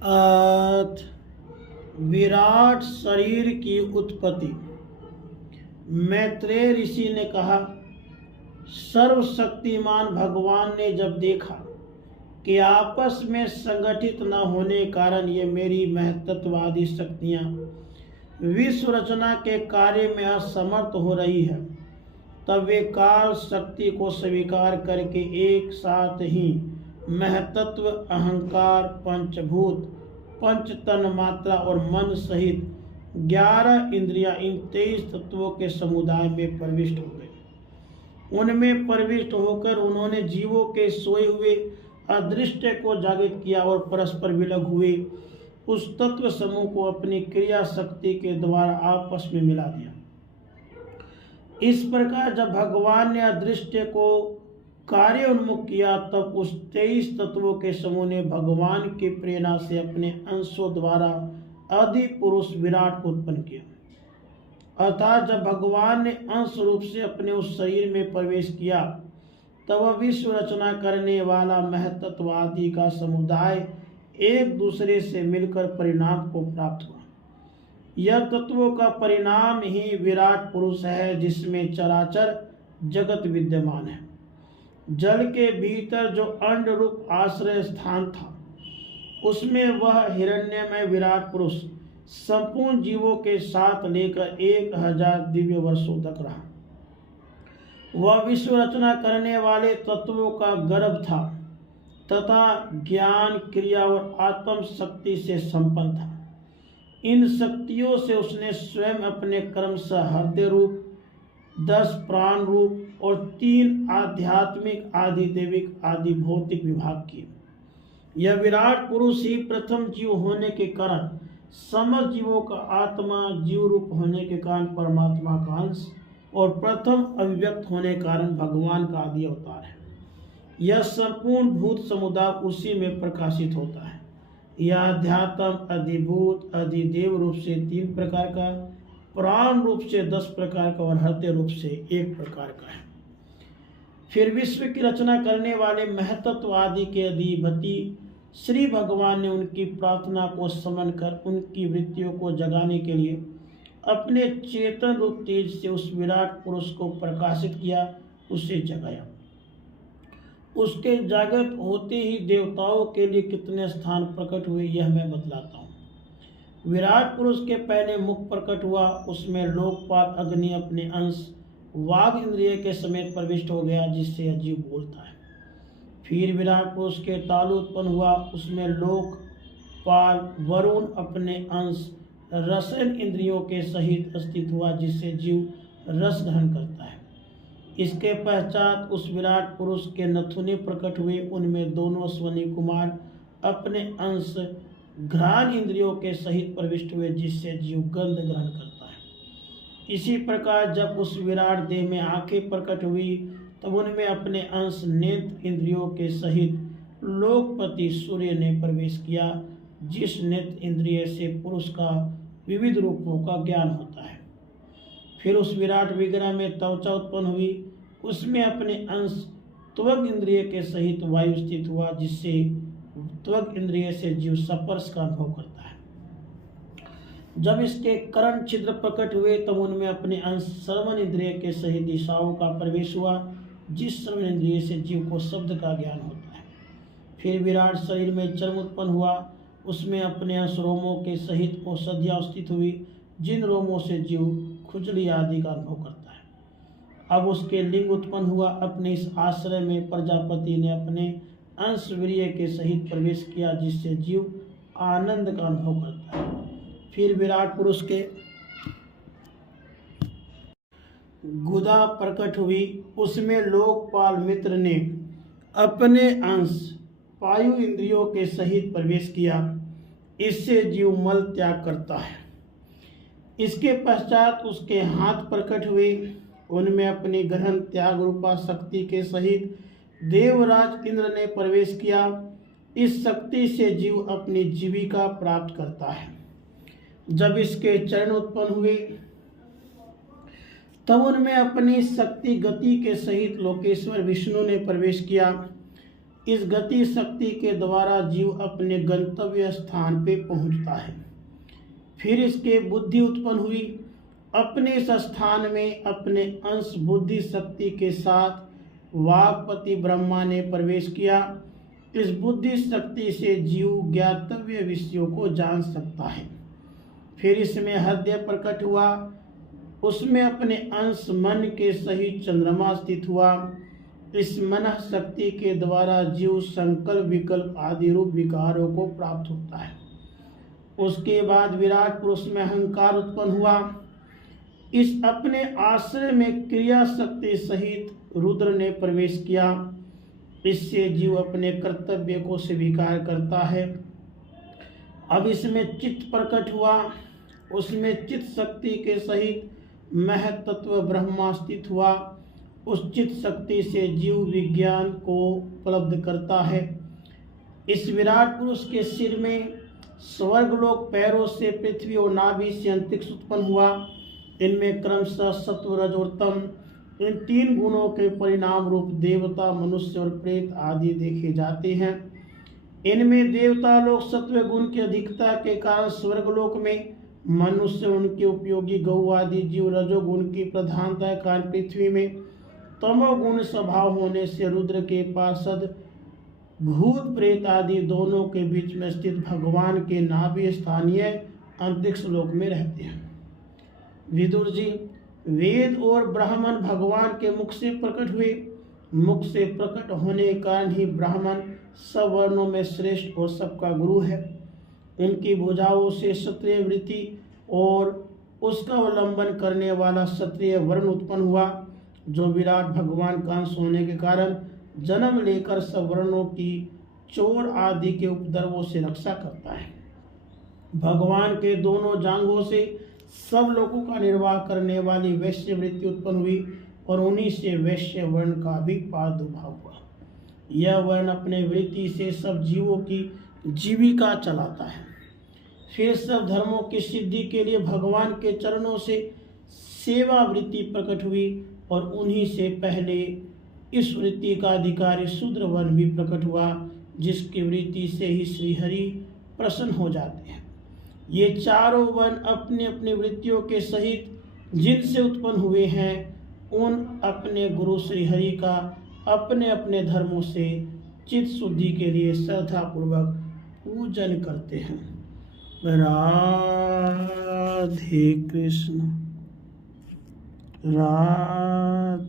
अथ विराट शरीर की उत्पत्ति। मैत्रेय ऋषि ने कहा, सर्वशक्तिमान भगवान ने जब देखा कि आपस में संगठित न होने कारण ये मेरी महत्त्ववादी शक्तियाँ विश्व रचना के कार्य में असमर्थ हो रही है, तब वे काल शक्ति को स्वीकार करके एक साथ ही महतत्व, अहंकार, पंचभूत, पंच तन मात्रा और मन सहित 11 इंद्रियां इन 23 तत्वों के समुदाय में प्रविष्ट हो गए। उनमें प्रविष्ट होकर उन्होंने जीवों के सोए हुए अदृष्ट को जागृत किया और परस्पर विलग हुए उस तत्व समूह को अपनी क्रिया शक्ति के द्वारा आपस में मिला दिया। इस प्रकार जब भगवान ने अदृष्ट को कार्य उन्मुख किया, तब उस 23 तत्वों के समूह ने भगवान की प्रेरणा से अपने अंशों द्वारा आदि पुरुष विराट को उत्पन्न किया। अर्थात जब भगवान ने अंश रूप से अपने उस शरीर में प्रवेश किया, तब वह विश्व रचना करने वाला महतत्वादि का समुदाय एक दूसरे से मिलकर परिणाम को प्राप्त हुआ। यह तत्वों का परिणाम ही विराट पुरुष है, जिसमें चराचर जगत विद्यमान है। जल के भीतर जो अंड रूप आश्रय स्थान था, उसमें वह हिरण्यमय विराट पुरुष संपूर्ण जीवों के साथ लेकर 1000 दिव्य वर्षों तक रहा। वह विश्व रचना करने वाले तत्वों का गर्भ था तथा ज्ञान, क्रिया और आत्म शक्ति से संपन्न था। इन शक्तियों से उसने स्वयं अपने क्रमशः हृदय रूप, 10 प्राण रूप और 3 आध्यात्मिक, आदि दैविक, आदि भौतिक विभाग किए। यह विराट पुरुष ही प्रथम जीव होने के कारण समस्त जीवों का आत्मा, जीव रूप होने के कारण परमात्मा का अंश और प्रथम अभिव्यक्त होने के कारण भगवान का आदि अवतार है। यह संपूर्ण भूत समुदाय उसी में प्रकाशित होता है। यह अध्यात्म, अधिभूत, अधिदेव रूप से 3 प्रकार का, प्राण रूप से 10 प्रकार का और हृदय रूप से 1 प्रकार का है। फिर विश्व की रचना करने वाले महतत्व आदि के अधिपति श्री भगवान ने उनकी प्रार्थना को समन कर उनकी वृत्तियों को जगाने के लिए अपने चेतन रूप तेज से उस विराट पुरुष को प्रकाशित किया, उसे जगाया। उसके जागृत होते ही देवताओं के लिए कितने स्थान प्रकट हुए, यह मैं बतलाता हूँ। विराट पुरुष के पहले मुख प्रकट हुआ, उसमें लोकपाल अग्नि अपने अंश वाग इंद्रिय के समेत प्रविष्ट हो गया, जिससे अजीव बोलता है। फिर विराट पुरुष के तालु उत्पन्न हुआ, उसमें लोकपाल वरुण अपने अंश रसन इंद्रियों के सहित स्थित हुआ, जिससे जीव रस ग्रहण करता है। इसके पश्चात उस विराट पुरुष के नथुने प्रकट हुए, उनमें दोनों अश्वनी कुमार अपने अंश घ्राण इंद्रियों के सहित प्रविष्ट हुए, जिससे जीव गंध ग्रहण करता है। इसी प्रकार जब उस विराट देह में आंखें प्रकट हुई, तब उनमें अपने अंश नेत्र इंद्रियों के सहित लोकपति सूर्य ने प्रवेश किया, जिस नेत्र इंद्रिय से पुरुष का विविध रूपों का ज्ञान होता है। फिर उस विराट विग्रह में त्वचा उत्पन्न हुई, उसमें अपने अंश त्वग इंद्रिय के सहित वायु स्थित हुआ, जिससे त्वग इंद्रिय से जीव स्पर्श का अनुभव करता है। जब इसके कर्ण छिद्र प्रकट हुए, तब उनमें अपने अंश श्रवण इंद्रिय के सहित दिशाओं का प्रवेश हुआ, जिस श्रवण इंद्रिय से जीव को शब्द का ज्ञान होता है। फिर विराट शरीर में चर्म उत्पन्न हुआ, उसमें अपने अंश रोमों के सहित औषधियाँ स्थित हुई, जिन रोमों से जीव खुजली आदि का अनुभव करता है। अब उसके लिंग उत्पन्न हुआ, अपने इस आश्रय में प्रजापति ने अपने अंश वीर्य के सहित प्रवेश किया, जिससे जीव आनंद का अनुभव करता है। फिर विराट पुरुष के गुदा प्रकट हुई, उसमें लोकपाल मित्र ने अपने अंश वायु इंद्रियों के सहित प्रवेश किया, इससे जीव मल त्याग करता है। इसके पश्चात उसके हाथ प्रकट हुए, उनमें अपनी ग्रहण त्याग रूपा शक्ति के सहित देवराज इंद्र ने प्रवेश किया। इस शक्ति से जीव अपनी जीविका प्राप्त करता है। जब इसके चरण उत्पन्न हुए, तब उनमें अपनी शक्ति गति के सहित लोकेश्वर विष्णु ने प्रवेश किया। इस गति शक्ति के द्वारा जीव अपने गंतव्य स्थान पे पहुंचता है। फिर इसके बुद्धि उत्पन्न हुई। अपने इस स्थान में अपने अंश बुद्धि शक्ति के साथ वागपति ब्रह्मा ने प्रवेश किया। इस बुद्धि शक्ति से जीव ज्ञातव्य विषयों को जान सकता है। फिर इसमें हृदय प्रकट हुआ। उसमें अपने अंश मन के सहित चंद्रमा स्थित हुआ। इस मन शक्ति के द्वारा जीव संकल्प विकल्प आदि रूप विकारों को प्राप्त होता है। उसके बाद विराट पुरुष में अहंकार उत्पन्न हुआ। इस अपने आश्रय में क्रिया शक्ति सहित रुद्र ने प्रवेश किया। इससे जीव अपने कर्तव्य को स्वीकार करता है। अब इसमें चित्त प्रकट हुआ। उसमें चित्त शक्ति के सहित महत्त्व ब्रह्मा स्थित हुआ। उस चित्त शक्ति से जीव विज्ञान को उपलब्ध करता है। इस विराट पुरुष के सिर में स्वर्गलोक, पैरों से पृथ्वी और नाभि से अंतरिक्ष उत्पन्न हुआ। इनमें क्रमशः सत्व रज और तम, इन तीन गुणों के परिणाम रूप देवता, मनुष्य और प्रेत आदि देखे जाते हैं। इनमें देवता लोग सत्व गुण की अधिकता के कारण स्वर्गलोक में, मनुष्य उनके उपयोगी गौ आदि जीव रजोगुण की प्रधानता के कारण पृथ्वी में, तमोगुण स्वभाव होने से रुद्र के पार्षद भूत प्रेत आदि दोनों के बीच में स्थित भगवान के नाभि स्थानीय अंतरिक्ष लोक में रहते हैं। विदुर जी, वेद और ब्राह्मण भगवान के मुख से प्रकट हुए। मुख से प्रकट होने के कारण ही ब्राह्मण सब वर्णों में श्रेष्ठ और सबका गुरु है। उनकी भुजाओं से क्षत्रिय वृत्ति और उसका अवलंबन करने वाला क्षत्रिय वर्ण उत्पन्न हुआ, जो विराट भगवान का अंश होने के कारण जन्म लेकर सब वर्णों की चोर आदि के उपद्रवों से रक्षा करता है। भगवान के दोनों जांघों से सब लोगों का निर्वाह करने वाली वैश्य वृत्ति उत्पन्न हुई और उन्हीं से वैश्य वर्ण का भी प्रादुर्भाव हुआ। यह वर्ण अपने वृत्ति से सब जीवों की जीविका चलाता है। फिर सब धर्मों की सिद्धि के लिए भगवान के चरणों से सेवा वृत्ति प्रकट हुई और उन्हीं से पहले इस वृत्ति का अधिकारी शूद्र वर्ण भी प्रकट हुआ, जिसकी वृत्ति से ही श्रीहरि प्रसन्न हो जाते हैं। ये चारों वर्ण अपने अपने वृत्तियों के सहित जिनसे उत्पन्न हुए हैं, उन अपने गुरु श्रीहरि का अपने अपने धर्मों से चित्त शुद्धि के लिए श्रद्धापूर्वक पूजन करते हैं। राधे कृष्ण। राधे